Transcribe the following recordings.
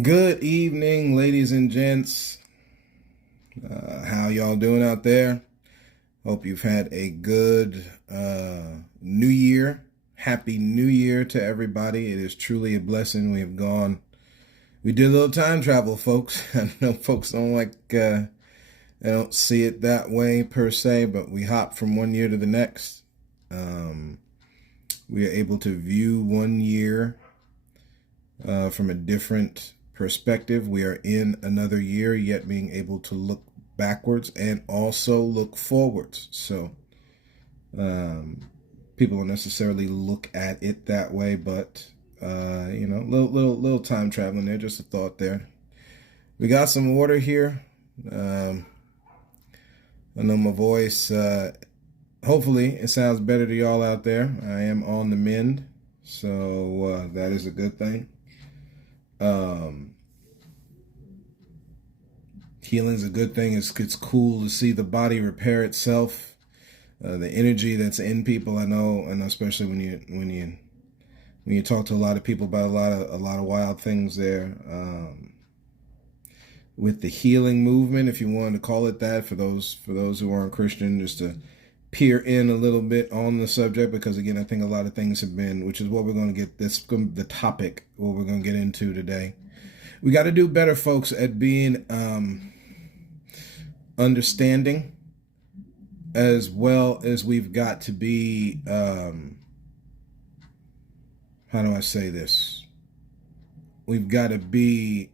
Good evening, ladies and gents. How y'all doing out there? Hope you've had a good new year. Happy New Year to everybody. It is truly a blessing. We did a little time travel, folks. I know folks don't they don't see it that way per se, but we hopped from one year to the next. We are able to view one year from a different perspective. We are in another year, yet being able to look backwards and also look forwards. So people don't necessarily look at it that way, but little time traveling there. Just a thought there. We got some order here. I know my voice. Hopefully, it sounds better to y'all out there. I am on the mend, so that is a good thing. Healing's a good thing. It's cool to see the body repair itself. The energy that's in people, I know, and especially when you talk to a lot of people about a lot of wild things there. With the healing movement, if you wanted to call it that, for those who aren't Christian, just to peer in a little bit on the subject, because again, I think a lot of things have been, which is what we're going to get the topic, what we're going to get into today. We got to do better, folks, at being understanding, as well as we've got to be, how do I say this? We've got to be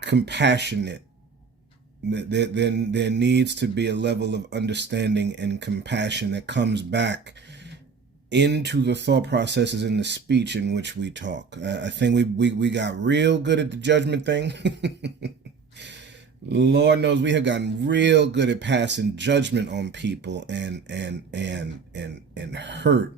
compassionate. There needs to be a level of understanding and compassion that comes back into the thought processes in the speech in which we talk. I think we got real good at the judgment thing. Lord knows we have gotten real good at passing judgment on people and hurt.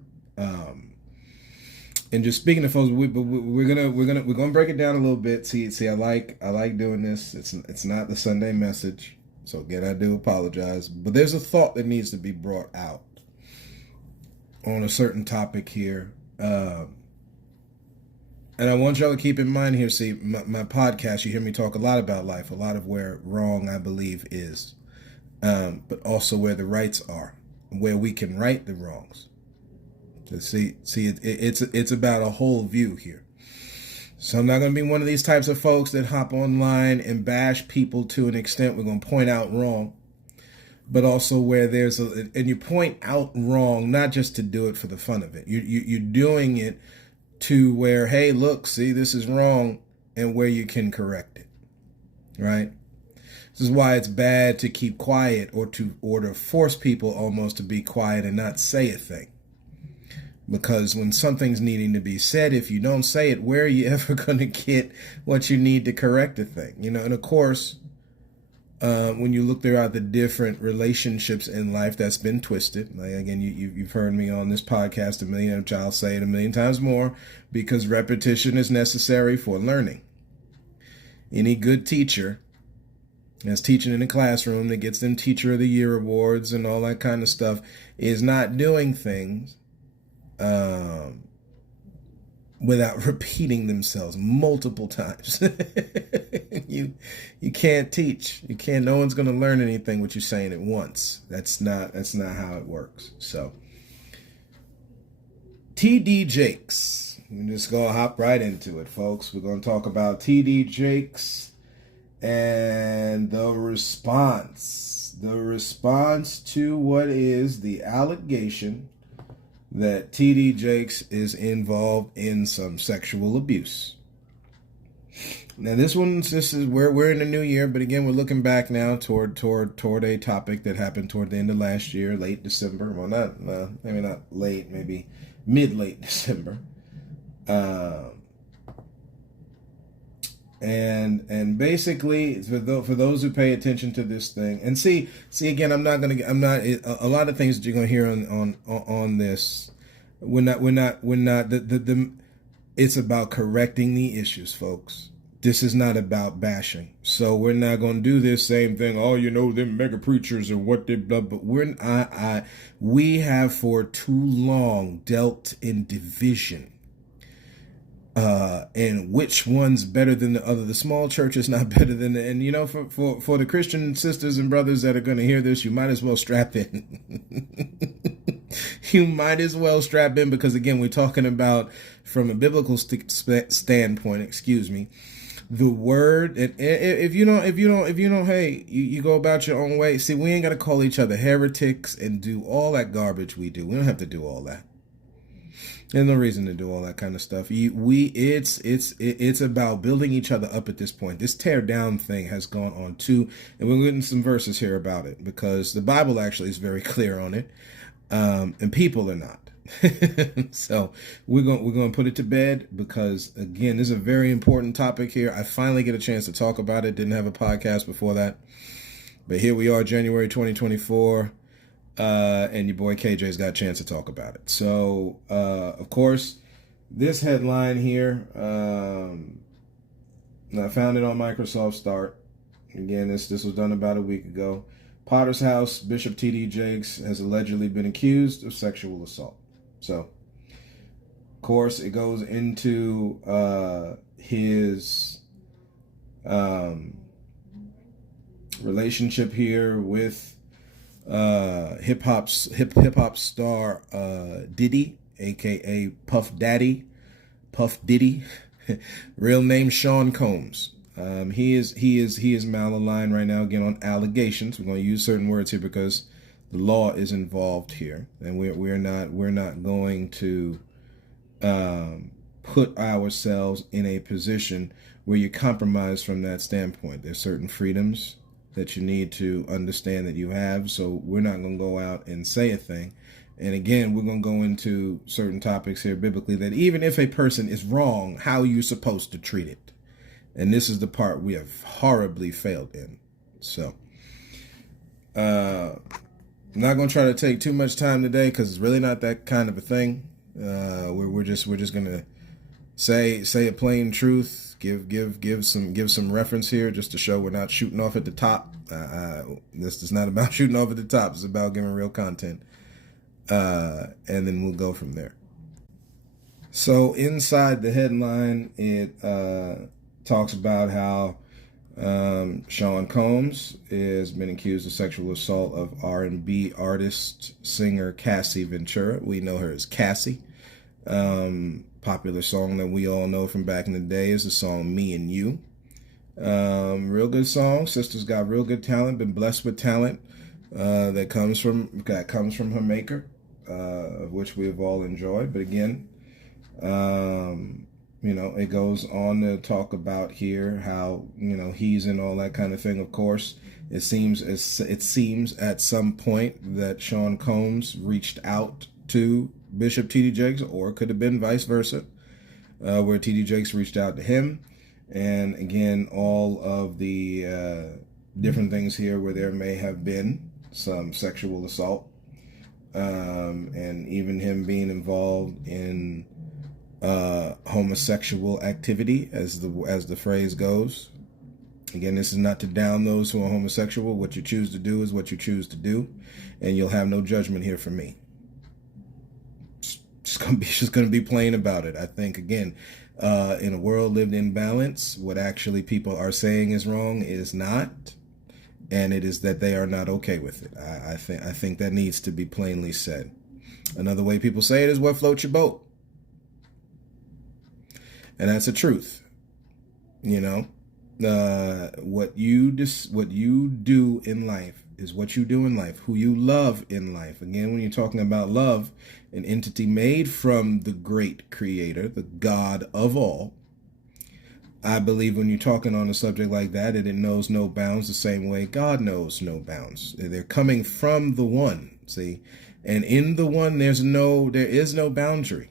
And just speaking to folks, we're gonna break it down a little bit. See, I like doing this. It's not the Sunday message, so again, I do apologize. But there's a thought that needs to be brought out on a certain topic here, and I want y'all to keep in mind here. See, my podcast, you hear me talk a lot about life, a lot of where wrong I believe is, but also where the rights are, where we can right the wrongs. To see, it's about a whole view here. So I'm not going to be one of these types of folks that hop online and bash people to an extent. We're going to point out wrong, but also where and you point out wrong, not just to do it for the fun of it. You're doing it to where, hey, look, see, this is wrong, and where you can correct it, right? This is why it's bad to keep quiet or to force people almost to be quiet and not say a thing. Because when something's needing to be said, if you don't say it, where are you ever going to get what you need to correct a thing? And of course, when you look throughout the different relationships in life that's been twisted, like again, you've heard me on this podcast a million, I'll say it a million times more, because repetition is necessary for learning. Any good teacher that's teaching in a classroom that gets them Teacher of the Year awards and all that kind of stuff is not doing things without repeating themselves multiple times. you can't teach. You can't. No one's going to learn anything what you're saying at once. That's not how it works. So, T.D. Jakes. We're just going to hop right into it, folks. We're going to talk about T.D. Jakes and the response. The response to what is the allegation that T.D. Jakes is involved in some sexual abuse. Now, this is where we're in the new year, but again, we're looking back now toward a topic that happened toward the end of last year, late December. Well, maybe not late, maybe mid-late December. And basically, for those who pay attention to this thing, and see again, a lot of things that you're gonna hear on this. It's about correcting the issues, folks. This is not about bashing. So we're not gonna do this same thing. Oh, them mega preachers or what they blah. But we have for too long dealt in division. And which one's better than the other. The small church is not better than the, and you know, for the Christian sisters and brothers that are going to hear this, you might as well strap in. You might as well strap in, because again, we're talking about from a biblical standpoint, excuse me, the word. And if you don't, hey, you go about your own way. See, we ain't got to call each other heretics and do all that garbage we do. We don't have to do all that. There's no reason to do all that kind of stuff. It's about building each other up at this point. This tear down thing has gone on too, and we're getting some verses here about it, because the Bible actually is very clear on it, and people are not. So we're going to put it to bed, because again, this is a very important topic here. I finally get a chance to talk about it. Didn't have a podcast before that, but here we are, January 2024. And your boy KJ's got a chance to talk about it. So, of course, this headline here, I found it on Microsoft Start. Again, this was done about a week ago. Potter's House, Bishop T.D. Jakes has allegedly been accused of sexual assault. So, of course, it goes into his relationship here with hip hop star Diddy, aka Puff Diddy, real name Sean Combs. He is malaligned right now, again, on allegations. We're going to use certain words here because the law is involved here, and we're not going to put ourselves in a position where you compromise from that standpoint. There's certain freedoms that you need to understand that you have. So we're not going to go out and say a thing. And again, we're going to go into certain topics here biblically, that even if a person is wrong, how you're supposed to treat it. And this is the part we have horribly failed in. So I'm not going to try to take too much time today, because it's really not that kind of a thing. We're just going to say a plain truth. Give some reference here, just to show we're not shooting off at the top. This is not about shooting off at the top. It's about giving real content, and then we'll go from there. So inside the headline, it talks about how Sean Combs has been accused of sexual assault of R&B artist singer Cassie Ventura. We know her as Cassie. Popular song that we all know from back in the day is the song Me and You. Real good song. Sister's got real good talent, been blessed with talent that comes from her maker, of which we have all enjoyed. But again, it goes on to talk about here how, he's in all that kind of thing. Of course, it seems at some point that Sean Combs reached out to Bishop T.D. Jakes, or it could have been vice versa, where T.D. Jakes reached out to him. And again, all of the different things here where there may have been some sexual assault, and even him being involved in homosexual activity, as the phrase goes. Again, this is not to down those who are homosexual. What you choose to do is what you choose to do, and you'll have no judgment here from me. Just gonna be plain about it. I think, again, in a world lived in balance, what actually people are saying is wrong is not, and it is that they are not okay with it. I think that needs to be plainly said. Another way people say it is what floats your boat, and that's the truth. What you do in life is what you do in life, who you love in life. Again, when you're talking about love, an entity made from the great creator, the God of all, I believe when you're talking on a subject like that, it knows no bounds the same way God knows no bounds. They're coming from the one, see? And in the one, there is no boundary,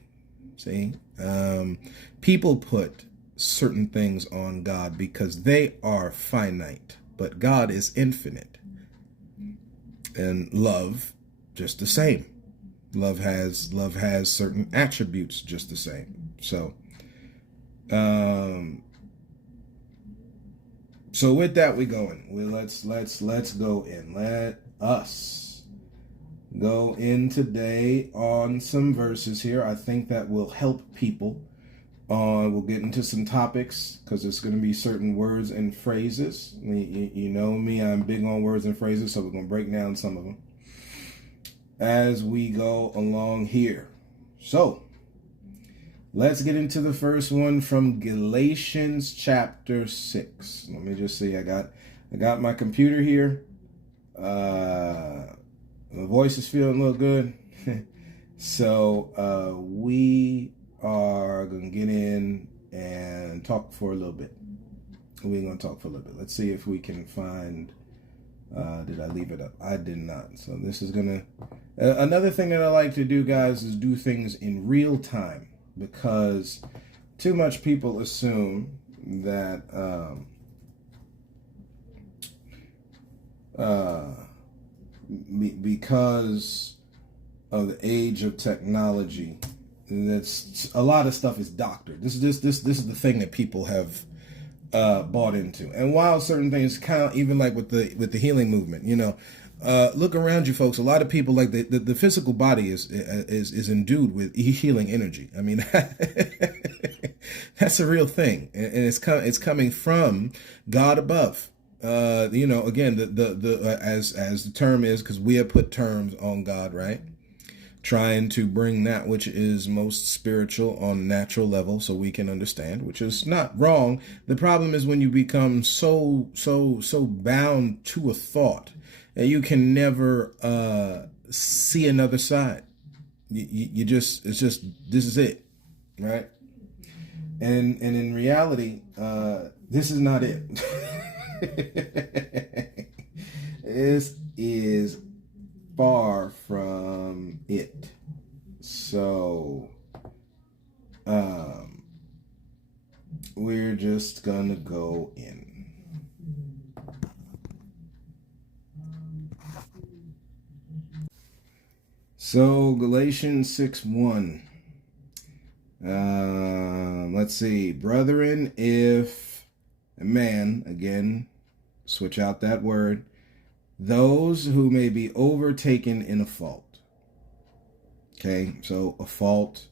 see? People put certain things on God because they are finite, but God is infinite. And love, just the same. Love has certain attributes just the same. So with that, we going. Let's go in. Let us go in today on some verses here. I think that will help people We'll get into some topics because there's going to be certain words and phrases. You know me, I'm big on words and phrases, so we're going to break down some of them as we go along here. So, let's get into the first one from Galatians chapter 6. Let me just see. I got my computer here. My voice is feeling a little good. So we are going to get in and talk for a little bit. We're going to talk for a little bit. Let's see if we can find... did I leave it up? I did not. So this is going to... another thing that I like to do, guys, is do things in real time. Because too much people assume that because of the age of technology, that's a lot of stuff is doctored. This is the thing that people have bought into. And while certain things count, even like with the healing movement, you know. Look around you, folks. A lot of people, like the physical body is endued with healing energy. I mean, that's a real thing, and it's coming from God above. You know, again, as the term is, because we have put terms on God, right? Trying to bring that which is most spiritual on natural level, so we can understand, which is not wrong. The problem is when you become so bound to a thought. And you can never see another side. You just, it's just, this is it, right? And in reality, this is not it. This is far from it. So, we're just gonna go in. So Galatians 6:1. Let's see. Brethren, if a man, again, switch out that word, those who may be overtaken in a fault. Okay, so a fault,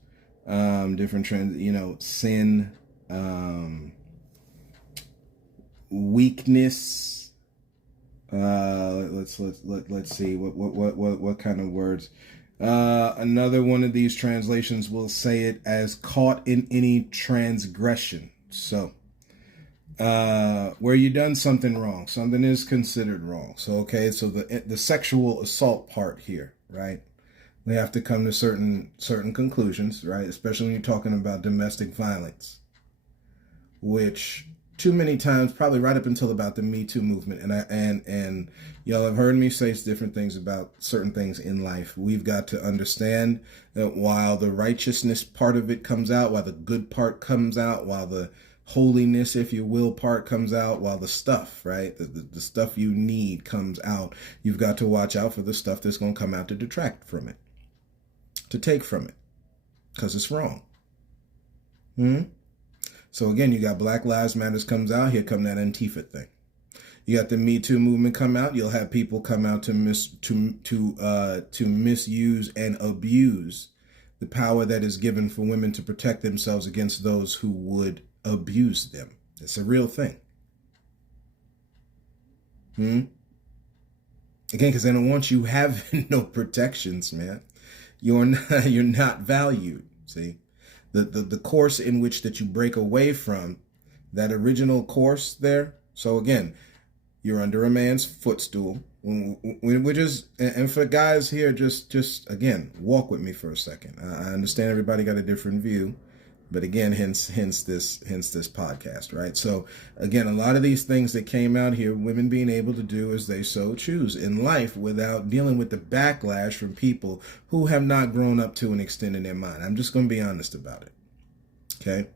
different trends, you know, sin, weakness. Let's see what kind of words. Another one of these translations will say it as caught in any transgression. So, where you done something wrong, something is considered wrong. So, okay, so the sexual assault part here, right? We have to come to certain conclusions, right? Especially when you're talking about domestic violence, which too many times, probably right up until about the Me Too movement, and y'all have heard me say different things about certain things in life. We've got to understand that while the righteousness part of it comes out, while the good part comes out, while the holiness, if you will, part comes out, while the stuff, right, the stuff you need comes out, you've got to watch out for the stuff that's going to come out to detract from it, to take from it, because it's wrong. So again, you got Black Lives Matters comes out. Here come that Antifa thing. You got the Me Too movement come out. You'll have people come out to misuse and abuse the power that is given for women to protect themselves against those who would abuse them. It's a real thing. Again, because they don't want you having no protections, man. You're not valued. See. The course in which that you break away from that original course there. So again, you're under a man's footstool. We're just, and for guys here, just again, walk with me for a second. I understand everybody got a different view, but again, hence this podcast, right? So again, a lot of these things that came out here, women being able to do as they so choose in life without dealing with the backlash from people who have not grown up to an extent in their mind. I'm just going to be honest about it. Okay.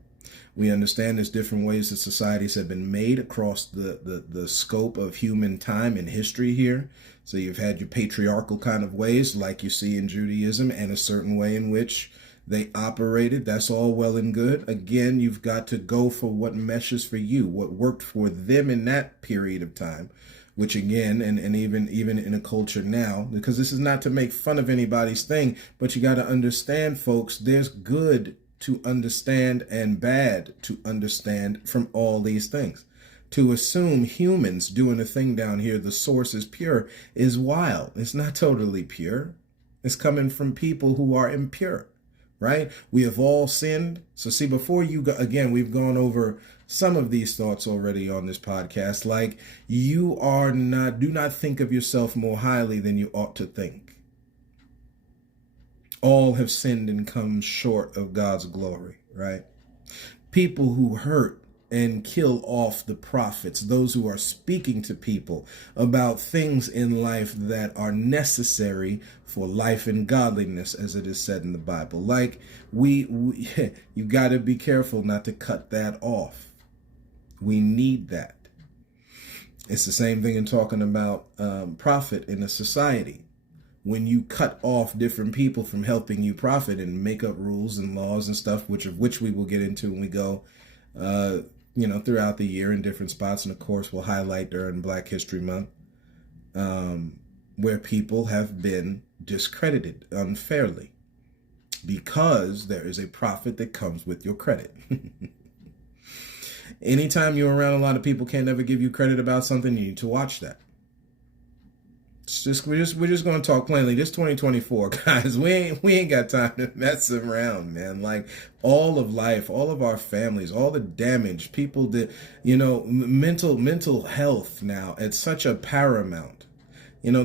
We understand there's different ways that societies have been made across the scope of human time and history here. So you've had your patriarchal kind of ways like you see in Judaism, and a certain way in which they operated. That's all well and good. Again, you've got to go for what meshes for you, what worked for them in that period of time, which again, and even in a culture now, because this is not to make fun of anybody's thing, but you got to understand, folks, there's good to understand and bad to understand from all these things. To assume humans doing a thing down here, the source is pure, is wild. It's not totally pure. It's coming from people who are impure, right? We have all sinned. So see, before you go, again, we've gone over some of these thoughts already on this podcast. Like, do not think of yourself more highly than you ought to think. All have sinned and come short of God's glory, right? People who hurt and kill off the prophets, those who are speaking to people about things in life that are necessary for life and godliness, as it is said in the Bible. Like, you got to be careful not to cut that off. We need that. It's the same thing in talking about profit in a society. When you cut off different people from helping you profit and make up rules and laws and stuff, which we will get into when we go throughout the year in different spots. And of course, we'll highlight during Black History Month, where people have been discredited unfairly because there is a profit that comes with your credit. Anytime you're around a lot of people can't never give you credit about something, you need to watch that. We're just going to talk plainly. This 2024, guys, we ain't got time to mess around, man. Like, all of life, all of our families, all the damage people did, mental health now, it's such a paramount. No,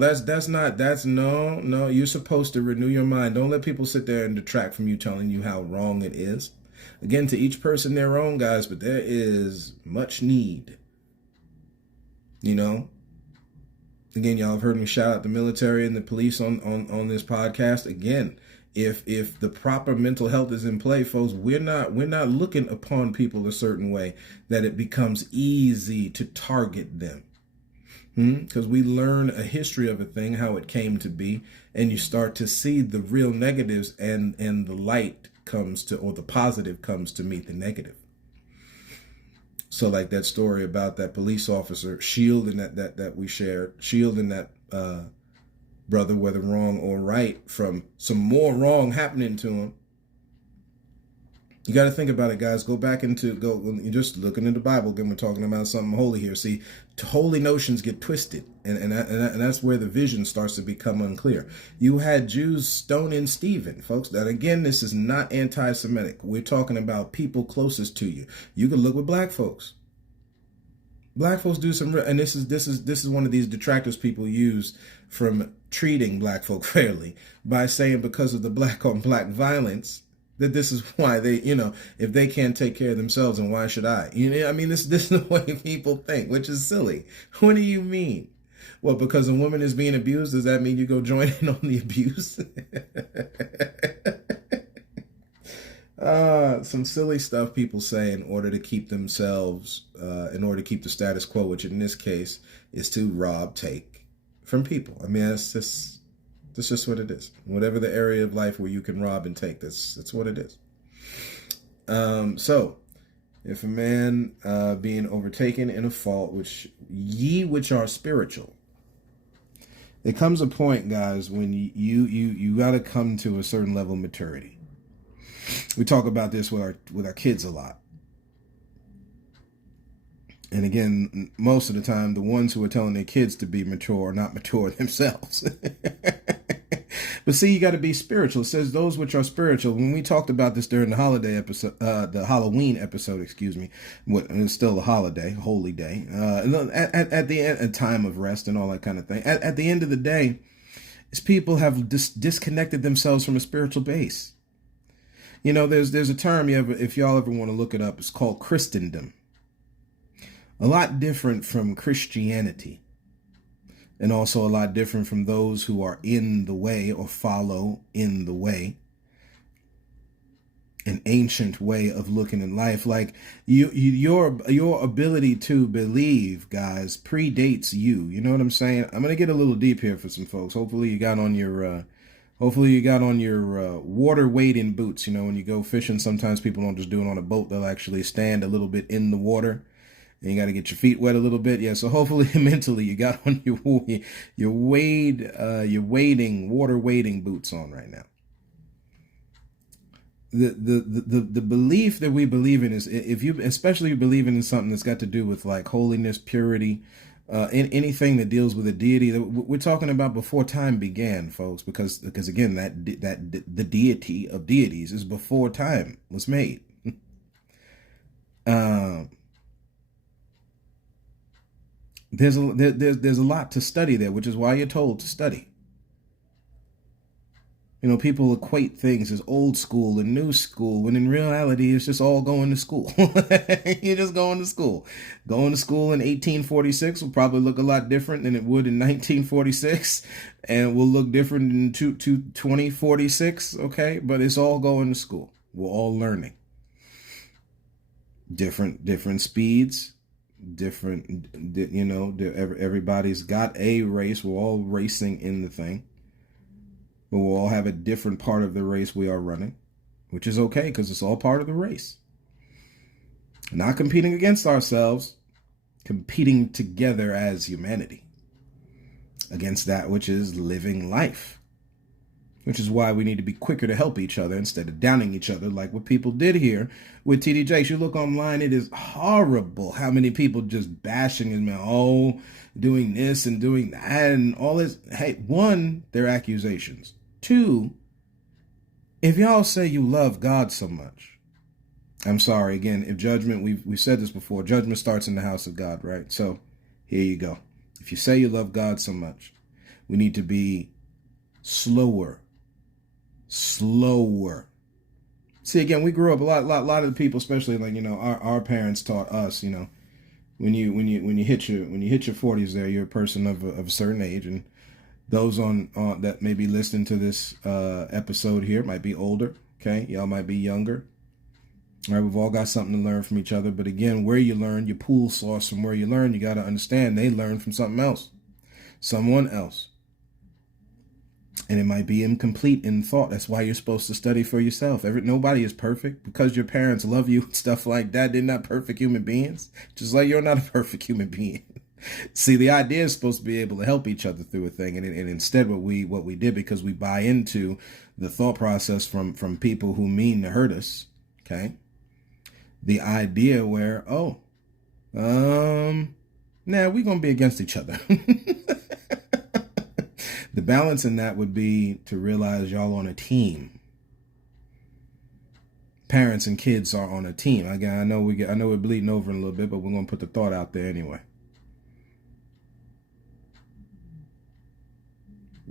you're supposed to renew your mind. Don't let people sit there and detract from you, telling you how wrong it is. Again, to each person their own, guys, but there is much need, Again, y'all have heard me shout out the military and the police on this podcast. Again, if the proper mental health is in play, folks, we're not looking upon people a certain way that it becomes easy to target them. Because we learn a history of a thing, how it came to be, and you start to see the real negatives, and the light comes to, or the positive comes to meet the negative. So like that story about that police officer shielding that we shared, shielding that brother, whether wrong or right, from some more wrong happening to him. You got to think about it, guys. You're just looking in the Bible. Again, we're talking about something holy here. See, holy notions get twisted, and that's where the vision starts to become unclear. You had Jews stoning Stephen, folks. That again, this is not anti-Semitic. We're talking about people closest to you. You can look with black folks. Black folks do some, and this is one of these detractors people use from treating black folk fairly by saying because of the black on black violence, that this is why they, if they can't take care of themselves, and why should I? This is the way people think, which is silly. What do you mean? Well, because a woman is being abused, does that mean you go join in on the abuse? Some silly stuff people say in order to keep themselves, in order to keep the status quo, which in this case is to rob, take from people. That's just what it is. Whatever the area of life where you can rob and take, that's what it is. So, if a man being overtaken in a fault, which are spiritual, there comes a point, guys, when you got to come to a certain level of maturity. We talk about this with our kids a lot. And again, most of the time, the ones who are telling their kids to be mature are not mature themselves. But see, you got to be spiritual. It says those which are spiritual. When we talked about this during the holiday episode, the Halloween episode, it's still a holiday, holy day. At the end, a time of rest and all that kind of thing. At the end of the day, is people have disconnected themselves from a spiritual base. There's a term, if y'all ever want to look it up, it's called Christendom. A lot different from Christianity. And also a lot different from those who are in the way or follow in the way. An ancient way of looking at life. Like your ability to believe, guys, predates you. You know what I'm saying? I'm going to get a little deep here for some folks. Hopefully you got on your water wading boots. When you go fishing, sometimes people don't just do it on a boat. They'll actually stand a little bit in the water. And you got to get your feet wet a little bit. Yeah, so hopefully mentally you got on your water wading boots on right now. the belief that we believe in is, if you especially believing in something that's got to do with like holiness, purity, in anything that deals with a deity that we're talking about before time began, folks, because again that the deity of deities is before time was made. um there's a lot to study there, which is why you're told to study. You know, people equate things as old school and new school, when in reality, it's just all going to school. You're just going to school. Going to school in 1846 will probably look a lot different than it would in 1946, and it will look different in 2046, okay? But it's all going to school. We're all learning. Different speeds, different, you know, everybody's got a race. We're all racing in the thing. But we'll all have a different part of the race we are running, which is okay because it's all part of the race. Not competing against ourselves, competing together as humanity against that which is living life, which is why we need to be quicker to help each other instead of downing each other like what people did here with TD Jakes. You look online, it is horrible how many people just bashing him, oh, doing this and doing that and all this. Hey, one, they're accusations. Two, if y'all say you love God so much, I'm sorry, again, if judgment, we've said this before, judgment starts in the house of God, right? So here you go. If you say you love God so much, we need to be slower. See, again, we grew up, a lot of the people, especially like, you know, our parents taught us, you know, when you hit your 40s there, you're a person of a certain age, and those on that may be listening to this episode here might be older. Okay, y'all might be younger. All right, we've all got something to learn from each other. But again, where you learn, your pool source from where you learn, you got to understand they learned from something else, someone else. And it might be incomplete in thought. That's why you're supposed to study for yourself. Nobody is perfect. Because your parents love you and stuff like that, they're not perfect human beings. Just like you're not a perfect human being. See, the idea is supposed to be able to help each other through a thing, and instead what we did, because we buy into the thought process from people who mean to hurt us, okay? The idea where, nah, we're gonna be against each other. The balance in that would be to realize y'all on a team. Parents and kids are on a team. Again, I know we're bleeding over in a little bit, but we're gonna put the thought out there anyway.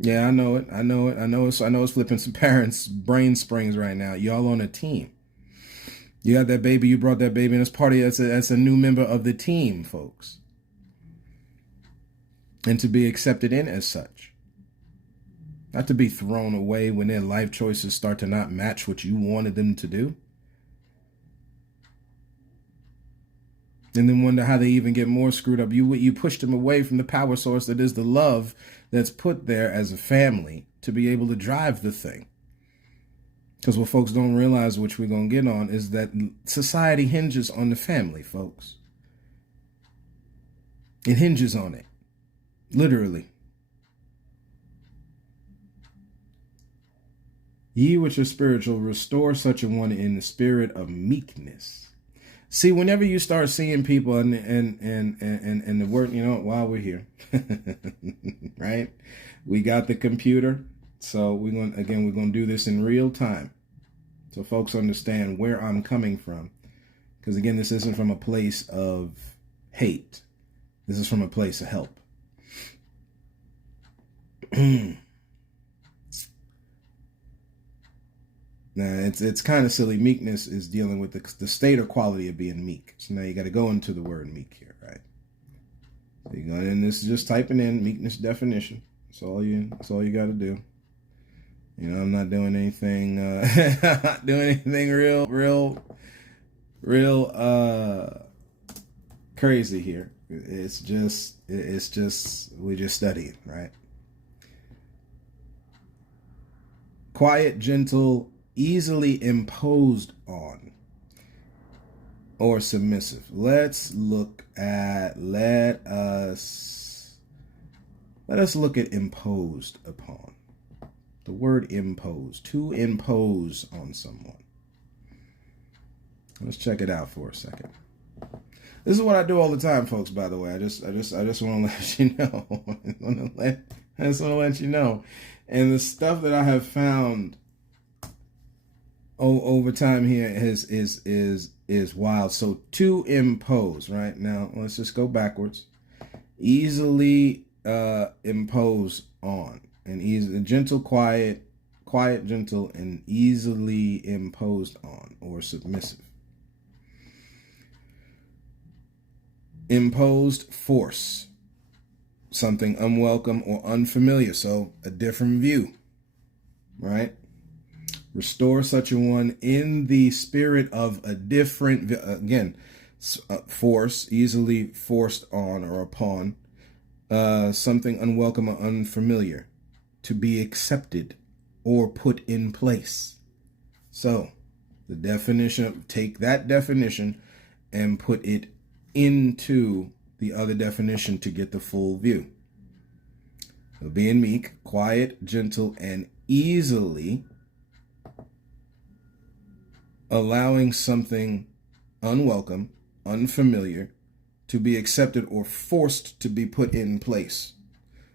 Yeah, I know it. I know it's flipping some parents' brain springs right now. Y'all on a team. You got that baby, you brought that baby in as party. That's a new member of the team, folks. And to be accepted in as such. Not to be thrown away when their life choices start to not match what you wanted them to do. And then wonder how they even get more screwed up. You pushed them away from the power source that is the love that's put there as a family to be able to drive the thing. Because what folks don't realize, which we're going to get on, is that society hinges on the family, folks. It hinges on it. Literally. Ye which are spiritual, restore such a one in the spirit of meekness. See, whenever you start seeing people and the word, you know, while we're here, right? We got the computer, so we're going to do this in real time, so folks understand where I'm coming from. Because again, this isn't from a place of hate. This is from a place of help. Now, it's kind of silly. Meekness is dealing with the state or quality of being meek. So now you got to go into the word meek here, right? So you go in, this is just typing in meekness definition. That's all you got to do. You know, I'm not doing anything. Not doing anything real crazy here. It's just we just studying, right? Quiet, gentle, easily imposed on, or submissive. Let us look at imposed upon. The word impose, to impose on someone. Let's check it out for a second. This is what I do all the time, folks. By the way, I just want to let you know. I just want to let you know. And the stuff that I have found over time here is wild. So to impose, right now, let's just go backwards. Easily impose on, and easy, gentle, quiet, gentle, and easily imposed on, or submissive. Imposed force, something unwelcome or unfamiliar, so a different view, right? Restore such a one in the spirit of a different, again, force, easily forced on or upon, something unwelcome or unfamiliar, to be accepted or put in place. So the definition, take that definition and put it into the other definition to get the full view. So being meek, quiet, gentle, and easily allowing something unwelcome, unfamiliar, to be accepted or forced to be put in place.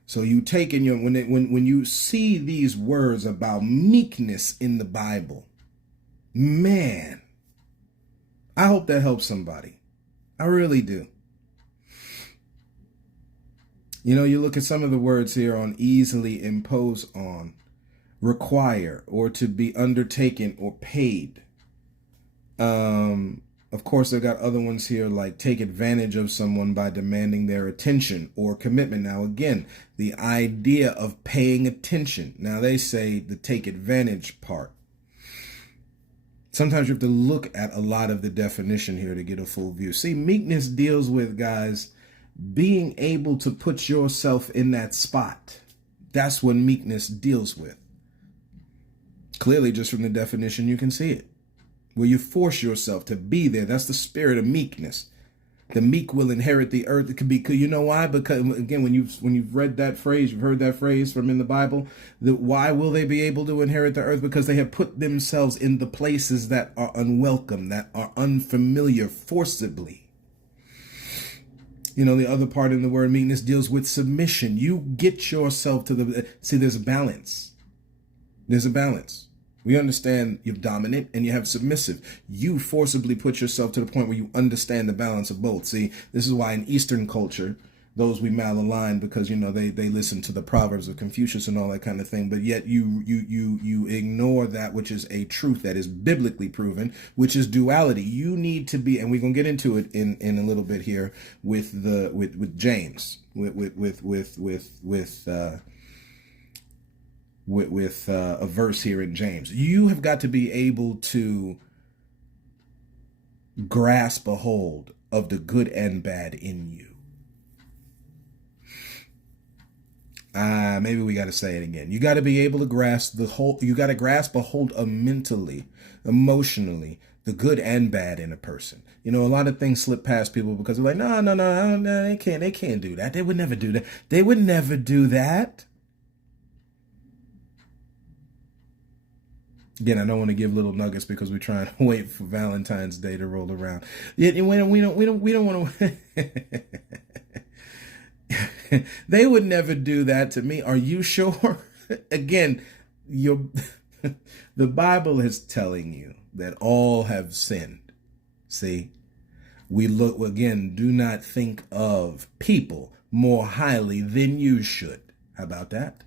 So you take in your, when you see these words about meekness in the Bible, man, I hope that helps somebody. I really do. You know, you look at some of the words here on easily impose on, require, or to be undertaken or paid. Of course, they've got other ones here like take advantage of someone by demanding their attention or commitment. Now, again, the idea of paying attention. Now, they say the take advantage part. Sometimes you have to look at a lot of the definition here to get a full view. See, meekness deals with, guys, being able to put yourself in that spot. That's what meekness deals with. Clearly, just from the definition, you can see it. Where you force yourself to be there. That's the spirit of meekness. The meek will inherit the earth. It could be, you know why? Because again, when you've read that phrase, you've heard that phrase from in the Bible, that why will they be able to inherit the earth? Because they have put themselves in the places that are unwelcome, that are unfamiliar, forcibly. You know, the other part in the word meekness deals with submission. You get yourself to the, see, there's a balance. There's a balance. We understand you're dominant and you have submissive. You forcibly put yourself to the point where you understand the balance of both. See, this is why in Eastern culture, those we malalign because, you know, they listen to the Proverbs of Confucius and all that kind of thing. But yet you ignore that which is a truth that is biblically proven, which is duality. You need to be, and we're going to get into it in a little bit here with James, with a verse here in James. You have got to be able to grasp a hold of the good and bad in you. Maybe we got to say it again. You got to be able to grasp you got to grasp a hold of mentally, emotionally, the good and bad in a person. You know, a lot of things slip past people because they're like, no, they can't do that. They would never do that. They would never do that. Again, I don't want to give little nuggets because we're trying to wait for Valentine's Day to roll around. Yet we don't want to. They would never do that to me. Are you sure? Again, the Bible is telling you that all have sinned. See, we look again. Do not think of people more highly than you should. How about that?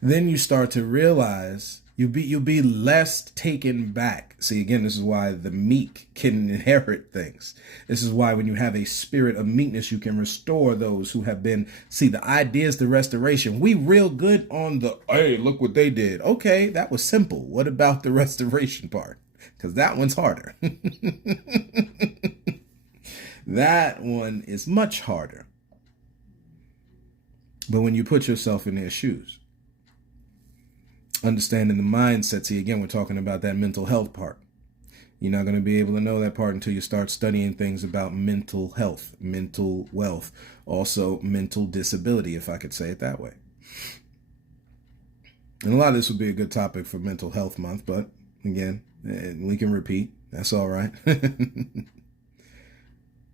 Then you start to realize. You'll be less taken back. See, again, this is why the meek can inherit things. This is why when you have a spirit of meekness, you can restore those who have been. See, the idea is the restoration. We real good on the, hey, look what they did. Okay, that was simple. What about the restoration part? Because that one's harder. That one is much harder. But when you put yourself in their shoes, understanding the mindset. See, again, we're talking about that mental health part. You're not going to be able to know that part until you start studying things about mental health, mental wealth, also mental disability, if I could say it that way. And a lot of this would be a good topic for Mental Health Month, but again, we can repeat. That's all right.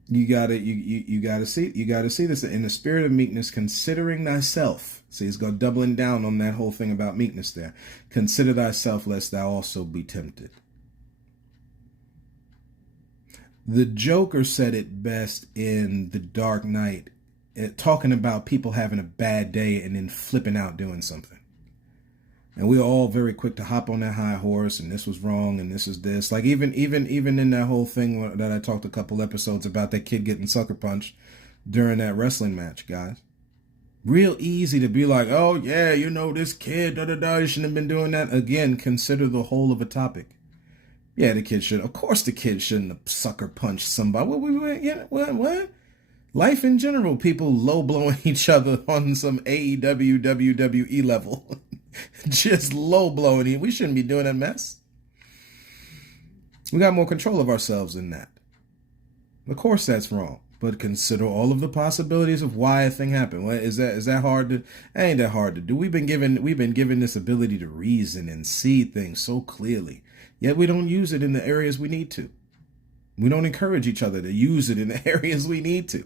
You gotta see this in the spirit of meekness, considering thyself. See, it's going doubling down on that whole thing about meekness there. Consider thyself, lest thou also be tempted. The Joker said it best in The Dark Knight, talking about people having a bad day and then flipping out doing something. And we were all very quick to hop on that high horse, and this was wrong, and this is this. Like even in that whole thing that I talked a couple episodes about, that kid getting sucker punched during that wrestling match, guys. Real easy to be like, oh yeah, this kid, you shouldn't have been doing that. Again, consider the whole of a topic. Yeah, of course the kid shouldn't have sucker punched somebody. What? Life in general, people low blowing each other on some AEW, WWE level. Just low blowing it. We shouldn't be doing that mess. We got more control of ourselves than that. Of course that's wrong. But consider all of the possibilities of why a thing happened. Well, is that hard to? Ain't that hard to do? We've been given this ability to reason and see things so clearly. Yet we don't use it in the areas we need to. We don't encourage each other to use it in the areas we need to.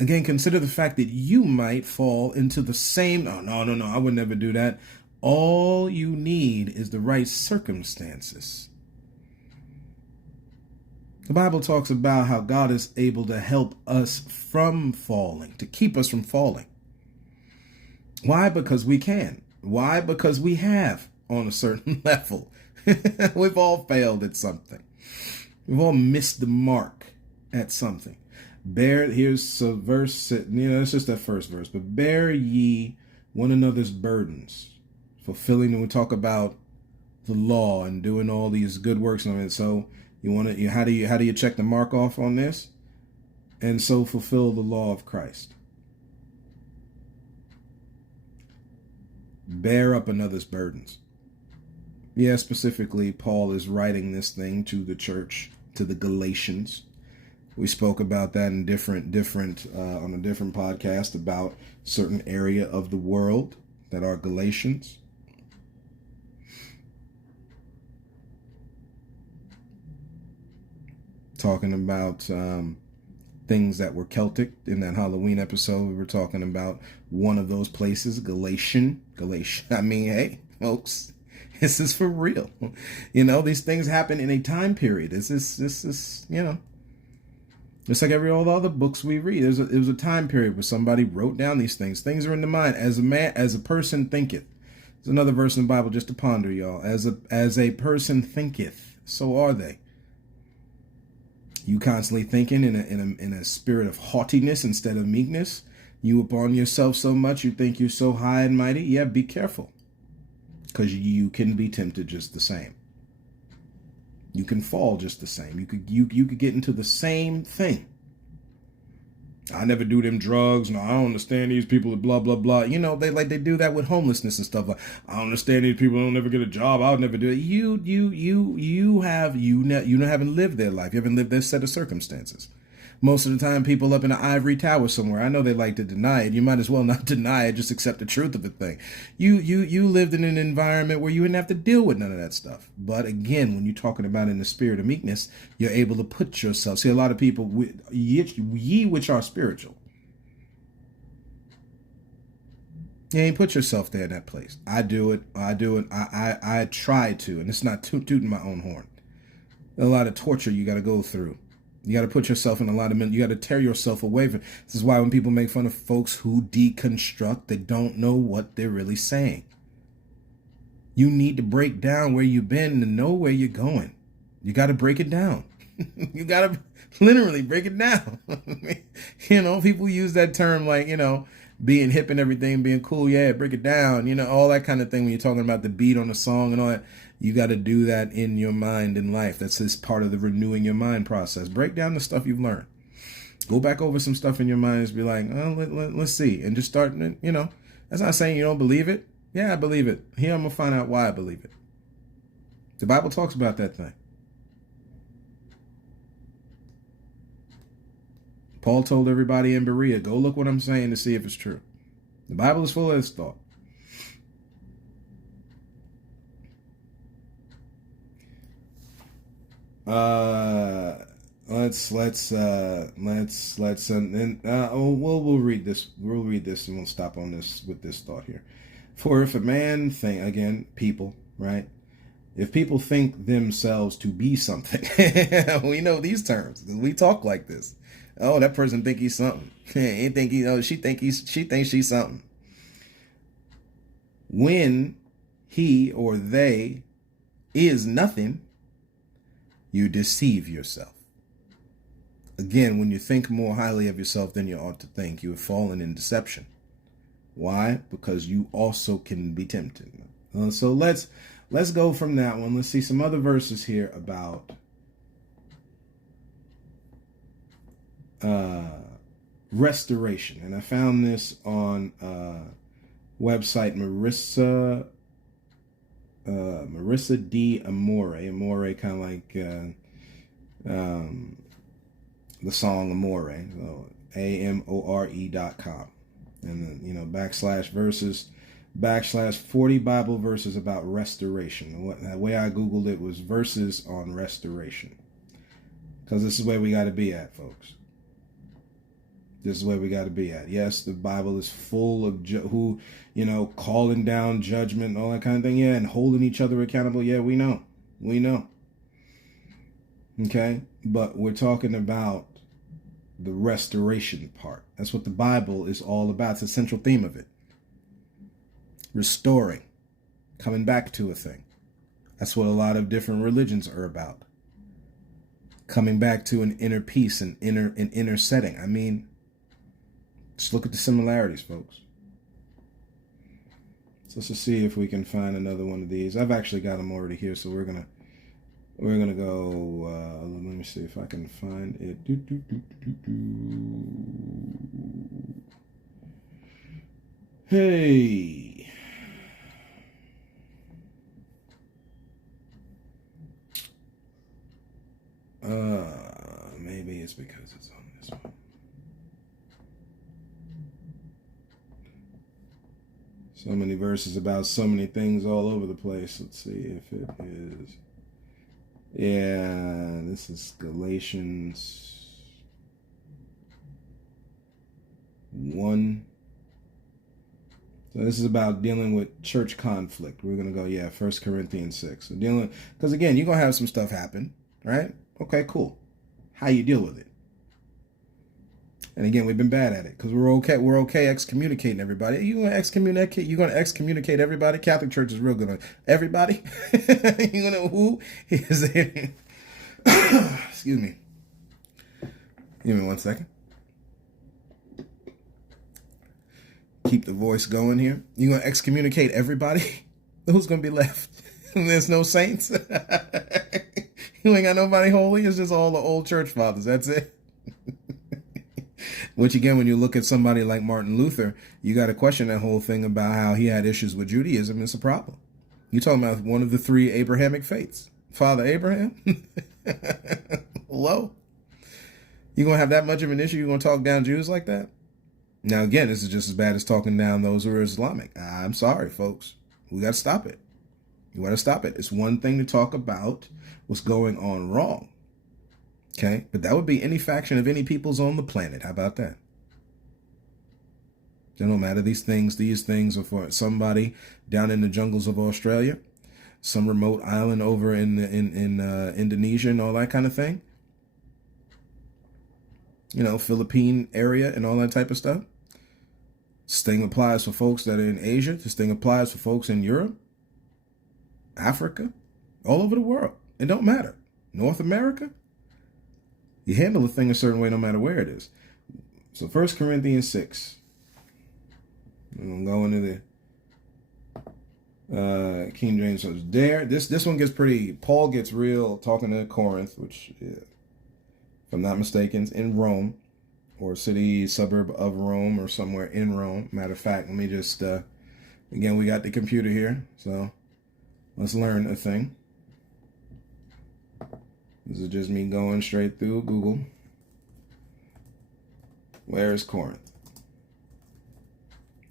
Again, consider the fact that you might fall into the same, no, I would never do that. All you need is the right circumstances. The Bible talks about how God is able to help us from falling, to keep us from falling. Why? Because we can. Why? Because we have on a certain level. We've all failed at something. We've all missed the mark at something. Here's a verse, it's just that first verse, but bear ye one another's burdens, fulfilling, and we talk about the law and doing all these good works on it. So how do you check the mark off on this? And so fulfill the law of Christ. Bear up another's burdens. Yeah, specifically, Paul is writing this thing to the church, to the Galatians. We spoke about that in different on a different podcast about certain area of the world that are Galatians. Talking about things that were Celtic in that Halloween episode. We were talking about one of those places, Galatia. I mean, hey, folks, this is for real. These things happen in a time period. This is just like all the other books we read. It was a time period where somebody wrote down these things. Things are in the mind. As a person thinketh. There's another verse in the Bible just to ponder, y'all. As a person thinketh, so are they. You constantly thinking in a spirit of haughtiness instead of meekness. You upon yourself so much you think you're so high and mighty. Yeah, be careful, because you can be tempted just the same. You can fall just the same. You could get into the same thing. I never do them drugs. No, I don't understand these people. Blah blah blah. They do that with homelessness and stuff. Like, I don't understand these people. Don't never get a job. I'll never do it. You haven't lived their life. You haven't lived their set of circumstances. Most of the time, people up in an ivory tower somewhere. I know they like to deny it. You might as well not deny it. Just accept the truth of the thing. You lived in an environment where you didn't have to deal with none of that stuff. But again, when you're talking about in the spirit of meekness, you're able to put yourself. See, a lot of people, ye which are spiritual. You ain't put yourself there in that place. I do it. I try to, and it's not tooting my own horn. A lot of torture you got to go through. You got to put yourself in a lot of you got to tear yourself away from. This is why when people make fun of folks who deconstruct, they don't know what they're really saying. You need to break down where you've been to know where you're going. You got to break it down. You got to literally break it down. People use that term like, being hip and everything, being cool. Yeah, break it down. All that kind of thing when you're talking about the beat on the song and all that. You got to do that in your mind in life. That's just part of the renewing your mind process. Break down the stuff you've learned. Go back over some stuff in your mind and be like, let's see. And just start, that's not saying you don't believe it. Yeah, I believe it. Here I'm going to find out why I believe it. The Bible talks about that thing. Paul told everybody in Berea, go look what I'm saying to see if it's true. The Bible is full of this thought. We'll read this. We'll read this and we'll stop on this with this thought here. For if a man think, again, people, right? If people think themselves to be something, we know these terms. We talk like this. Oh, that person think he's something. He think he. Oh, she thinks she's something. When he or they is nothing, you deceive yourself. Again, when you think more highly of yourself than you ought to think, you have fallen in deception. Why? Because you also can be tempted. So let's go from that one. Let's see some other verses here about restoration. And I found this on website Marissa D. Amore. Amore, kind of like the song Amore. So AMORE.com. And then, /verses/40 Bible verses about restoration. The way I Googled it was verses on restoration. Because this is where we got to be at, folks. This is where we got to be at. Yes, the Bible is full of calling down judgment and all that kind of thing. Yeah, and holding each other accountable. Yeah, we know. Okay, but we're talking about the restoration part. That's what the Bible is all about. It's the central theme of it. Restoring, coming back to a thing. That's what a lot of different religions are about. Coming back to an inner peace, an inner setting. I mean, just look at the similarities, folks. So let's just see if we can find another one of these. I've actually got them already here, so we're gonna go. Let me see if I can find it. Hey. Maybe it's because it's on this one. So many verses about so many things all over the place. Let's see if it is. Yeah, this is Galatians 1. So this is about dealing with church conflict. We're going to go, 1 Corinthians 6. So because again, you're going to have some stuff happen, right? Okay, cool. How you deal with it? And again, we've been bad at it because we're okay excommunicating everybody. You going to excommunicate? You're going to excommunicate everybody? Catholic Church is real good on everybody. You going to who is it? Excuse me. Give me 1 second. Keep the voice going here. You going to excommunicate everybody? Who's going to be left? There's no saints. You ain't got nobody holy. It's just all the old church fathers. That's it. Which again, when you look at somebody like Martin Luther, you got to question that whole thing about how he had issues with Judaism. It's a problem. You're talking about one of the 3 Abrahamic faiths. Father Abraham? Hello? You going to have that much of an issue? You going to talk down Jews like that? Now, again, this is just as bad as talking down those who are Islamic. I'm sorry, folks. We got to stop it. You got to stop it. It's one thing to talk about what's going on wrong. Okay? But that would be any faction of any peoples on the planet. How about that? It don't matter. These things are for somebody down in the jungles of Australia, some remote island over in Indonesia and all that kind of thing. Philippine area and all that type of stuff. This thing applies for folks that are in Asia. This thing applies for folks in Europe, Africa, all over the world. It don't matter. North America. You handle the thing a certain way no matter where it is. So 1 Corinthians 6. We're going to go into the King James. So there. This one gets pretty. Paul gets real talking to Corinth, which, if I'm not mistaken, is in Rome, or city, suburb of Rome, or somewhere in Rome. Matter of fact, let me just, again, we got the computer here, so let's learn a thing. This is just me going straight through Google. Where is Corinth?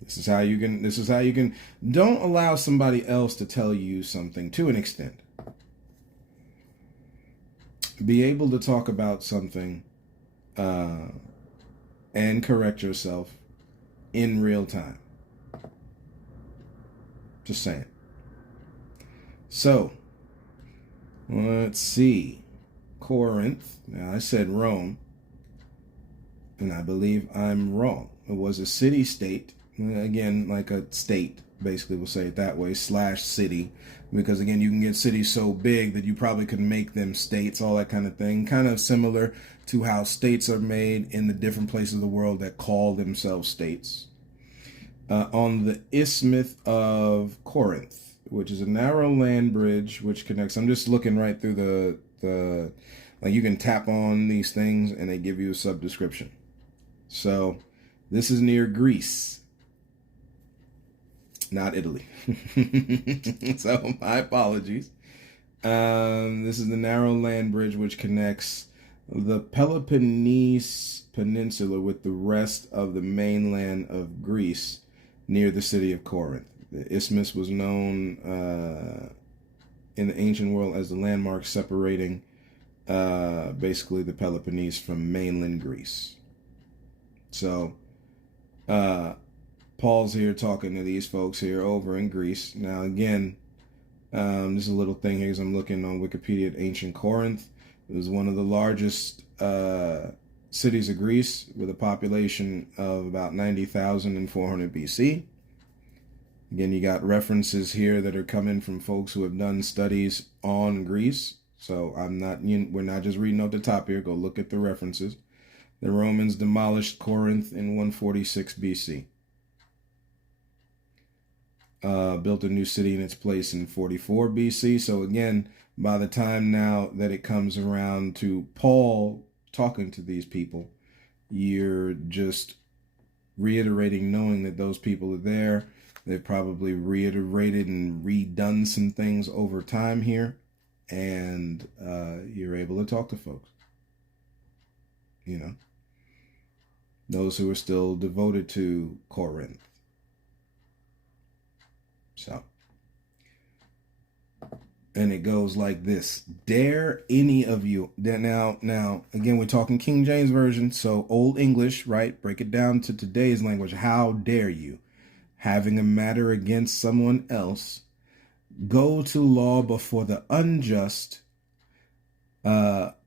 This is how you can, don't allow somebody else to tell you something to an extent. be able to talk about something and correct yourself in real time. Just saying. So, let's see. Corinth. Now, I said Rome, and I believe I'm wrong. It was a city-state. Again, like a state, basically, we'll say it that way, / city. Because, again, you can get cities so big that you probably could make them states, all that kind of thing. Kind of similar to how states are made in the different places of the world that call themselves states. On the Isthmus of Corinth, which is a narrow land bridge which connects. I'm just looking right through the like you can tap on these things and they give you a sub-description. So this is near Greece, not Italy. So my apologies. This is the narrow land bridge which connects the Peloponnese Peninsula with the rest of the mainland of Greece near the city of Corinth. The isthmus was known in the ancient world as the landmark separating basically the Peloponnese from mainland Greece. So Paul's here talking to these folks here over in Greece. Now again, this is a little thing here as I'm looking on Wikipedia at ancient Corinth. It was one of the largest cities of Greece with a population of about 90,000 in 400 BC. Again, you got references here that are coming from folks who have done studies on Greece. So we're not just reading off the top here. Go look at the references. The Romans demolished Corinth in 146 BC. Built a new city in its place in 44 BC. So again, by the time now that it comes around to Paul talking to these people, you're just reiterating, knowing that those people are there. They've probably reiterated and redone some things over time here, and you're able to talk to folks. You know, those who are still devoted to Corinth. So, and it goes like this: dare any of you. Now, again, we're talking King James Version, so Old English, right? Break it down to today's language. How dare you, having a matter against someone else, go to law before the unjust,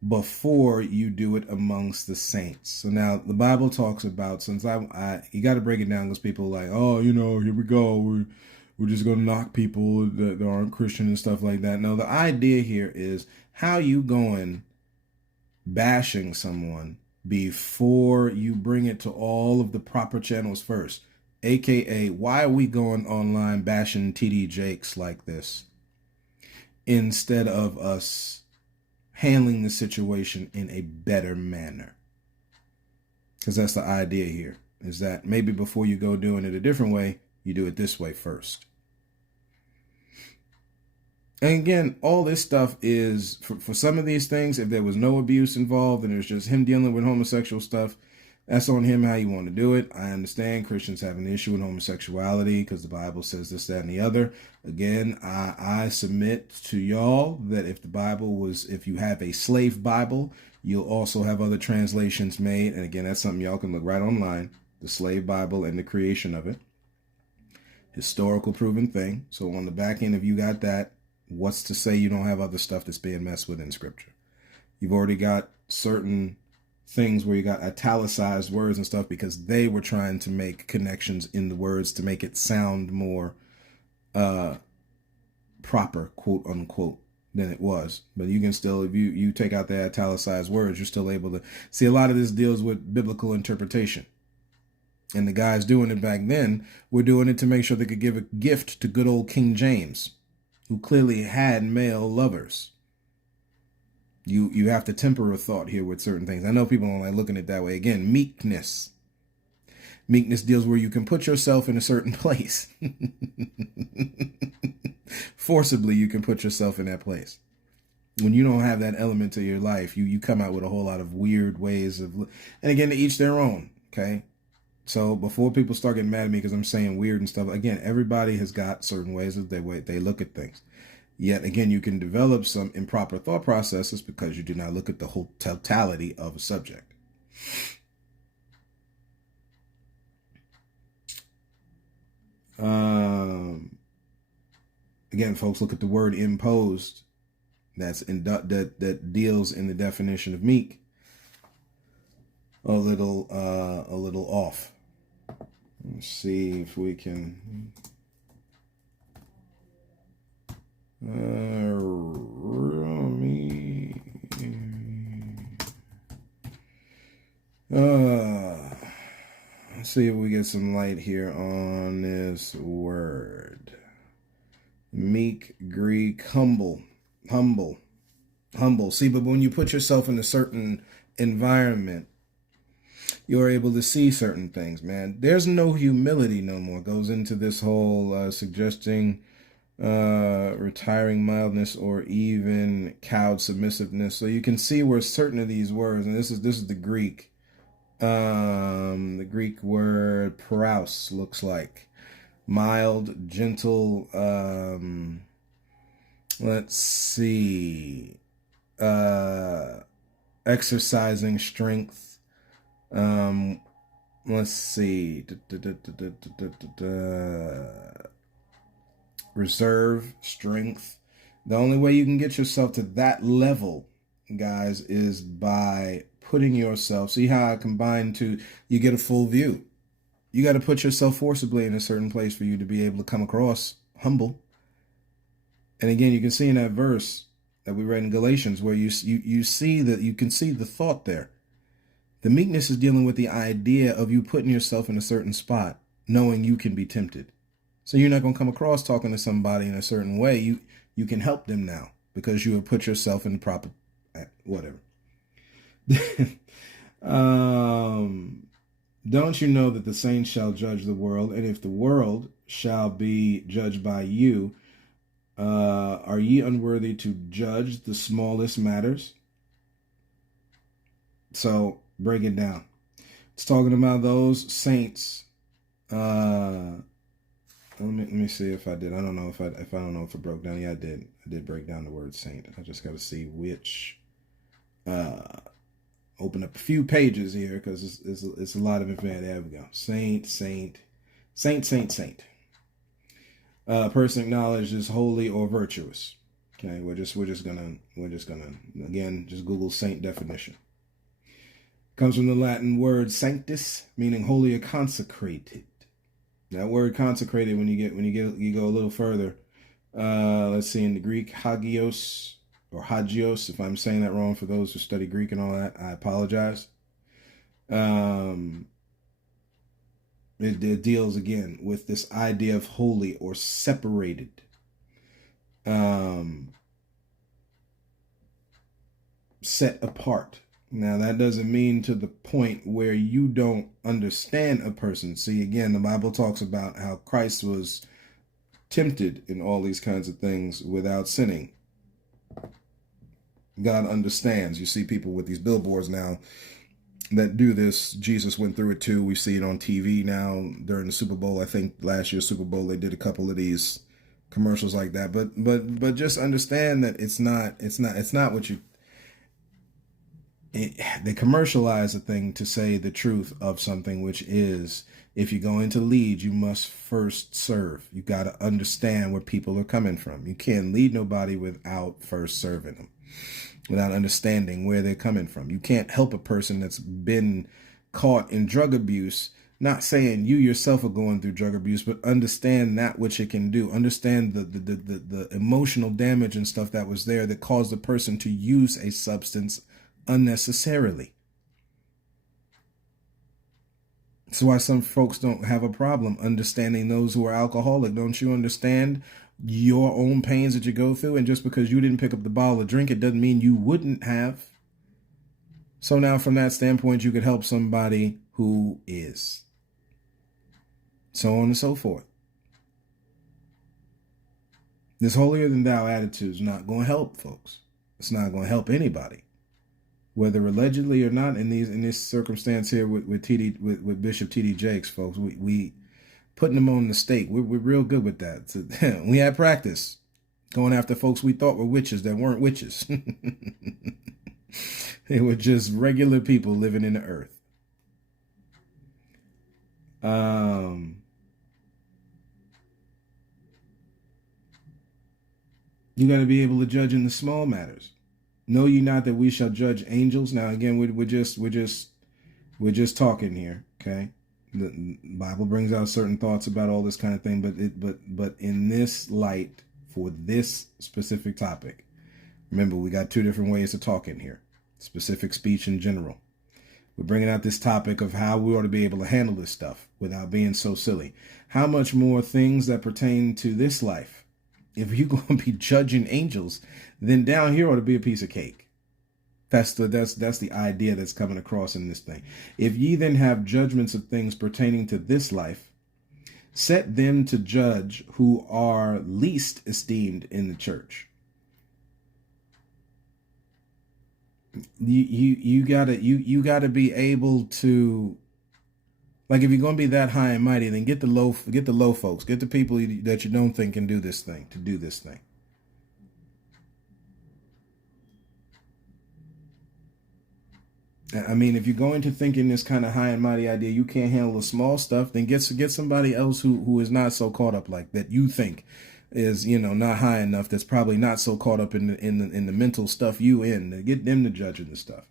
before you do it amongst the saints. So now the Bible talks about, since you got to break it down because people are like, oh, here we go. We're just going to knock people that aren't Christian and stuff like that. No, the idea here is how you going bashing someone before you bring it to all of the proper channels first. AKA, why are we going online bashing TD Jakes like this instead of us handling the situation in a better manner? Because that's the idea here, is that maybe before you go doing it a different way, you do it this way first. And again, all this stuff is, for some of these things, if there was no abuse involved and it was just him dealing with homosexual stuff, that's on him how you want to do it. I understand Christians have an issue with homosexuality because the Bible says this, that, and the other. Again, I submit to y'all that if you have a slave Bible, you'll also have other translations made. And again, that's something y'all can look right online, the slave Bible and the creation of it. Historical proven thing. So on the back end, if you got that, what's to say you don't have other stuff that's being messed with in Scripture? You've already got certain things where you got italicized words and stuff because they were trying to make connections in the words to make it sound more proper, quote unquote, than it was. But you can still, if you take out the italicized words, you're still able to see. A lot of this deals with biblical interpretation. And the guys doing it back then were doing it to make sure they could give a gift to good old King James, who clearly had male lovers. You have to temper a thought here with certain things. I know people don't like looking at it that way. Again, meekness. Meekness deals where you can put yourself in a certain place. Forcibly, you can put yourself in that place. When you don't have that element to your life, you come out with a whole lot of weird ways of, and again, to each their own, okay? So before people start getting mad at me because I'm saying weird and stuff, again, everybody has got certain ways that they look at things. Yet again, you can develop some improper thought processes because you do not look at the whole totality of a subject. Again, folks, look at the word imposed. That deals in the definition of meek. A little off. Let's see if we can. Let's see if we get some light here on this word. Meek, Greek, humble. See, but when you put yourself in a certain environment, you're able to see certain things, man. There's no humility no more. It goes into this whole suggesting retiring mildness or even cowed submissiveness. So you can see where certain of these words, and this is the Greek. The Greek word praus looks like mild, gentle. Let's see. Exercising strength. Let's see. Reserve strength. The only way you can get yourself to that level, guys, is by putting yourself. See how I combine you get a full view. You got to put yourself forcibly in a certain place for you to be able to come across humble. And again, you can see in that verse that we read in Galatians where you see that you can see the thought there. The meekness is dealing with the idea of you putting yourself in a certain spot, knowing you can be tempted. So you're not going to come across talking to somebody in a certain way. You can help them now because you have put yourself in the proper whatever. Don't you know that the saints shall judge the world, and if the world shall be judged by you, are ye unworthy to judge the smallest matters? So break it down. It's talking about those saints. Let me see if I did. I don't know if I don't know if it broke down. Yeah, I did. I did break down the word saint. I just got to see which. Open up a few pages here because it's a lot of information. There we go. Saint. Person acknowledged as holy or virtuous. Okay, we're just gonna again just Google saint definition. Comes from the Latin word sanctus, meaning holy or consecrated. That word consecrated, when you go a little further, let's see, in the Greek, hagios or hagios. If I'm saying that wrong for those who study Greek and all that, I apologize. It deals again with this idea of holy or separated. Set apart. Now, that doesn't mean to the point where you don't understand a person. See, again, the Bible talks about how Christ was tempted in all these kinds of things without sinning. God understands. You see people with these billboards now that do this. Jesus went through it too. We see it on TV now during the Super Bowl. I think last year's Super Bowl, they did a couple of these commercials like that. But just understand that it's not what you... They commercialize a thing to say the truth of something, which is, if you're going to lead, you must first serve. You got to understand where people are coming from. You can't lead nobody without first serving them, without understanding where they're coming from. You can't help a person that's been caught in drug abuse, not saying you yourself are going through drug abuse, but understand that which it can do. Understand the emotional damage and stuff that was there that caused the person to use a substance unnecessarily. That's why some folks don't have a problem understanding those who are alcoholic. Don't you understand your own pains that you go through? And just because you didn't pick up the bottle of drink, it doesn't mean you wouldn't have. So now from that standpoint, you could help somebody who is. So on and so forth. This holier than thou attitude is not going to help, folks. It's not going to help anybody, whether allegedly or not. In this circumstance here with Bishop T.D. Jakes, folks, we putting him on the stake. We're real good with that. So, we had practice. Going after folks we thought were witches that weren't witches. They were just regular people living in the earth. You got to be able to judge in the small matters. Know ye not that we shall judge angels? Now again, we're just talking here, okay? The Bible brings out certain thoughts about all this kind of thing, but in this light, for this specific topic, remember we got two different ways of talking here: specific speech and general. We're bringing out this topic of how we ought to be able to handle this stuff without being so silly. How much more things that pertain to this life? If you're going to be judging angels, then down here ought to be a piece of cake. That's the idea that's coming across in this thing. If ye then have judgments of things pertaining to this life, set them to judge who are least esteemed in the church. You gotta be able to, like, if you're gonna be that high and mighty, then get the low folks, get the people that you don't think can do this thing to do this thing. I mean, if you're going to think in this kind of high and mighty idea, you can't handle the small stuff, then get somebody else who is not so caught up like that. You think is, not high enough. That's probably not so caught up in the mental stuff you in. Get them to judging the stuff.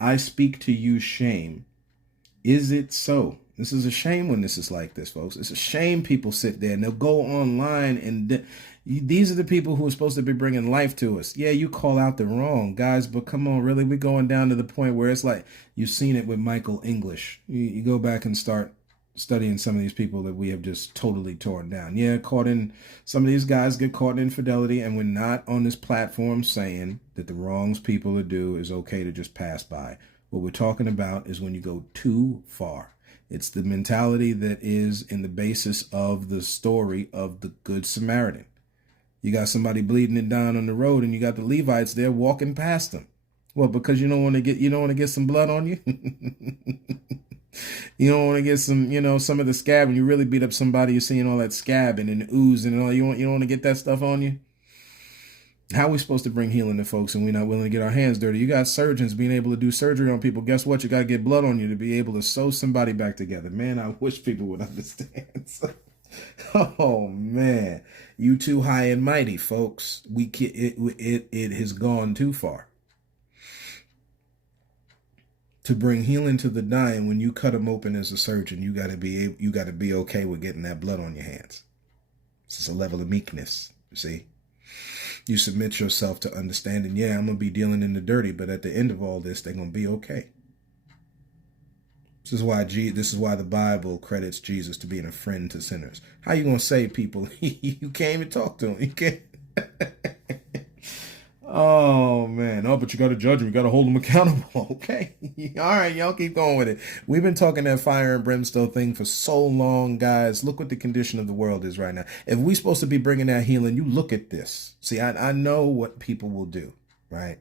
I speak to you shame. Is it so? This is a shame when this is like this, folks. It's a shame people sit there and they'll go online and these are the people who are supposed to be bringing life to us. Yeah, you call out the wrong guys, but come on, really? We're going down to the point where it's like you've seen it with Michael English. You go back and start studying some of these people that we have just totally torn down. Yeah, some of these guys get caught in infidelity, and we're not on this platform saying that the wrongs people do is okay to just pass by. What we're talking about is when you go too far. It's the mentality that is in the basis of the story of the Good Samaritan. You got somebody bleeding it down on the road, and you got the Levites there walking past them. Well, because you don't want to get some blood on you. You don't want to get some of the scab. When you really beat up somebody, you're seeing all that scab and the ooze and all. You don't want to get that stuff on you. How are we supposed to bring healing to folks and we're not willing to get our hands dirty? You got surgeons being able to do surgery on people. Guess what? You got to get blood on you to be able to sew somebody back together. Man, I wish people would understand. Oh man, you too high and mighty, folks. It has gone too far. To bring healing to the dying, when you cut them open as a surgeon, you got to be okay with getting that blood on your hands. This is a level of meekness. You see. You submit yourself to understanding, yeah, I'm going to be dealing in the dirty, but at the end of all this, they're going to be okay. This is why the Bible credits Jesus to being a friend to sinners. How you going to save people? You can't even talk to them. You can't. Oh, man. Oh, but you got to judge them. You got to hold them accountable. Okay. All right, y'all keep going with it. We've been talking that fire and brimstone thing for so long, guys. Look what the condition of the world is right now. If we're supposed to be bringing that healing, you look at this. See, I know what people will do, right,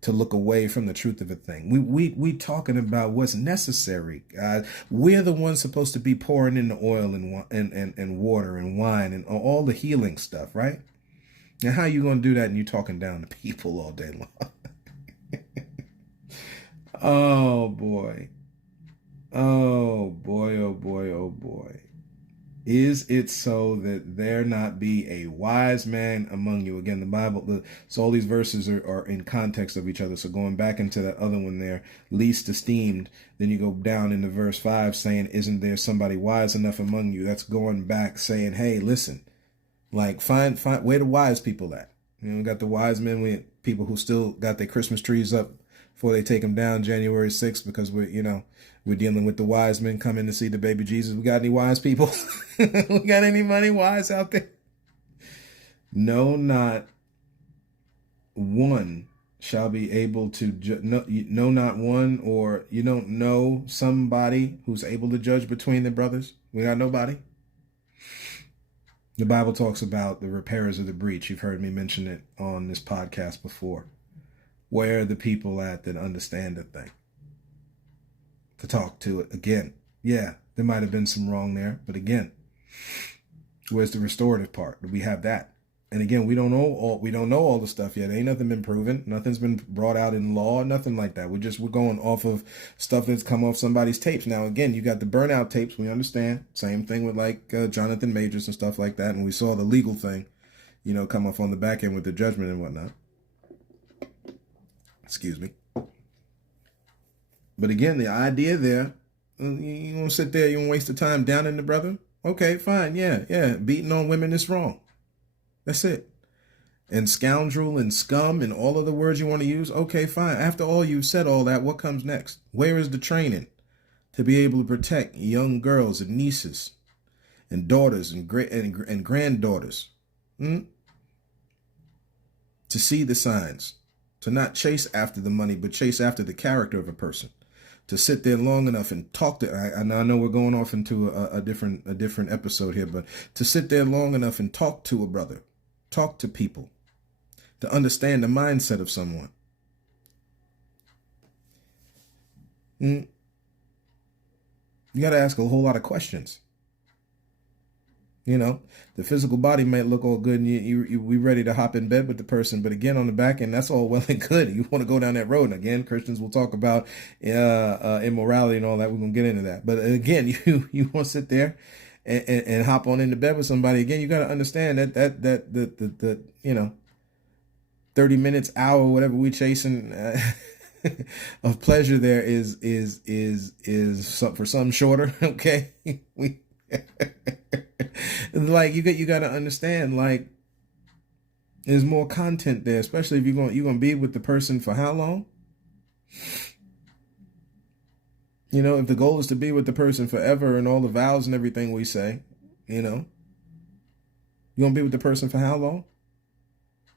to look away from the truth of a thing. We talking about what's necessary, guys. We're the ones supposed to be pouring in the oil and water and wine and all the healing stuff, right? Now, how you going to do that and you talking down to people all day long? Oh, boy. Oh, boy, oh, boy, oh, boy. Is it so that there not be a wise man among you? Again, the Bible, so all these verses are in context of each other. So going back into that other one there, least esteemed, then you go down into verse 5 saying, isn't there somebody wise enough among you? That's going back saying, hey, listen. Like, find where the wise people at. We got the wise men, we people who still got their Christmas trees up before they take them down January 6th because we're dealing with the wise men coming to see the baby Jesus. We got any wise people? We got anybody wise out there? No, not one shall be able to no, not one, or you don't know somebody who's able to judge between the brothers. We got nobody. The Bible talks about the repairers of the breach. You've heard me mention it on this podcast before. Where are the people at that understand the thing? To talk to it again. Yeah, there might have been some wrong there, but again, where's the restorative part? Do we have that? And again, we don't know all the stuff yet. Ain't nothing been proven. Nothing's been brought out in law. Nothing like that. We're going off of stuff that's come off somebody's tapes. Now, again, you got the burnout tapes. We understand. Same thing with like Jonathan Majors and stuff like that. And we saw the legal thing, come off on the back end with the judgment and whatnot. Excuse me. But again, the idea there, you want to sit there, you want to waste the time downing the brother? Okay, fine. Yeah. Beating on women is wrong. That's it. And scoundrel and scum and all of the words you want to use. Okay, fine. After all you've said all that, what comes next? Where is the training to be able to protect young girls and nieces and daughters and granddaughters? To see the signs, to not chase after the money, but chase after the character of a person. To sit there long enough and talk to. I know we're going off into a different episode here, but to sit there long enough and talk to a brother. Talk to people to understand the mindset of someone. You got to ask a whole lot of questions. The physical body might look all good and we ready to hop in bed with the person. But again, on the back end, that's all well and good. You want to go down that road. And again, Christians will talk about immorality and all that. We're going to get into that. But again, you want to sit there and hop on into bed with somebody. Again, you got to understand that the 30 minutes, hour, whatever we chasing of pleasure there is for some shorter. Okay, like you got to understand, like there's more content there, especially if you're going to be with the person for how long? If the goal is to be with the person forever and all the vows and everything we say, you going to be with the person for how long?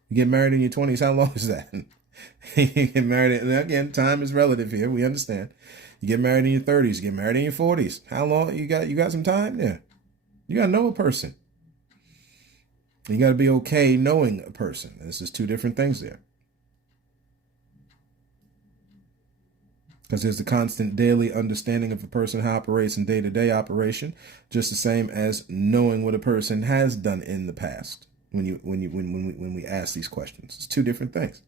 You get married in your 20s, how long is that? You get married, and again, time is relative here, we understand. You get married in your 30s, you get married in your 40s. How long? You got some time there. You got to know a person. You got to be okay knowing a person. This is two different things there. Because there's the constant daily understanding of a person how operates in day-to-day operation, just the same as knowing what a person has done in the past. When we ask these questions, it's two different things.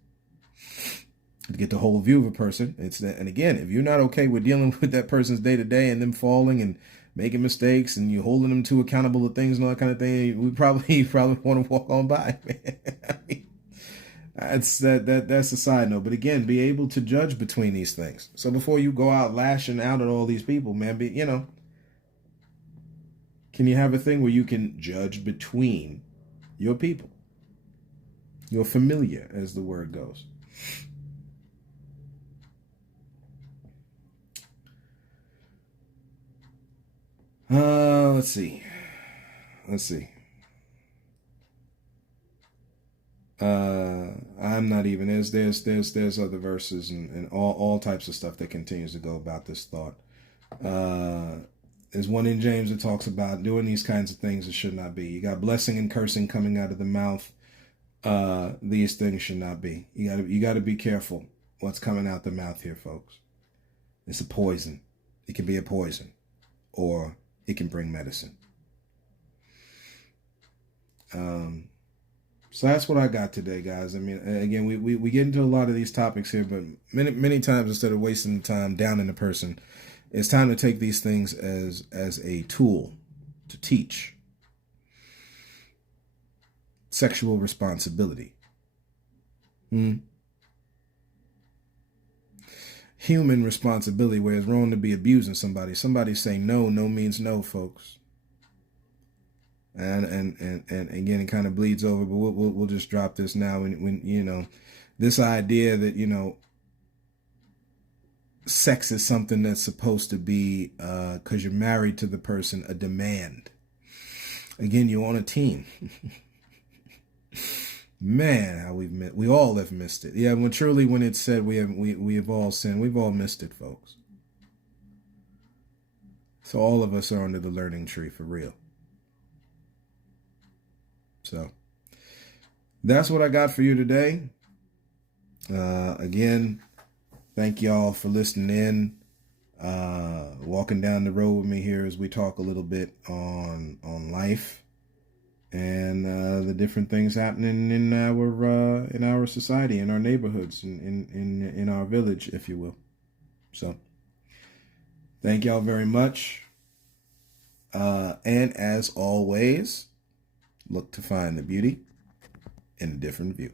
To get the whole view of a person, and again, if you're not okay with dealing with that person's day-to-day and them falling and making mistakes and you holding them to accountable to things and all that kind of thing, you probably want to walk on by, man. I mean, that's a side note. But again, be able to judge between these things. So before you go out lashing out at all these people, man, can you have a thing where you can judge between your people, your familia, as the word goes? Let's see. I'm not even, there's other verses and all types of stuff that continues to go about this thought. There's one in James that talks about doing these kinds of things that should not be. You got blessing and cursing coming out of the mouth. These things should not be. You got to be careful what's coming out the mouth here, folks. It's a poison. It can be a poison, or it can bring medicine. So that's what I got today, guys. I mean, again, we get into a lot of these topics here, but many times instead of wasting the time down in the person, it's time to take these things as a tool to teach sexual responsibility. Human responsibility, where it's wrong to be abusing somebody. Somebody saying no means no, folks. And again, it kind of bleeds over, but we'll just drop this now. When this idea that sex is something that's supposed to be, because you're married to the person, a demand. Again, you're on a team. Man, how we all have missed it. Yeah, when it's said we have all sinned, we've all missed it, folks. So all of us are under the learning tree for real. So that's what I got for you today. Again, thank y'all for listening in, walking down the road with me here as we talk a little bit on life, and the different things happening in our society, in our neighborhoods, in our village, if you will. So, thank y'all very much. And as always, look to find the beauty in a different view.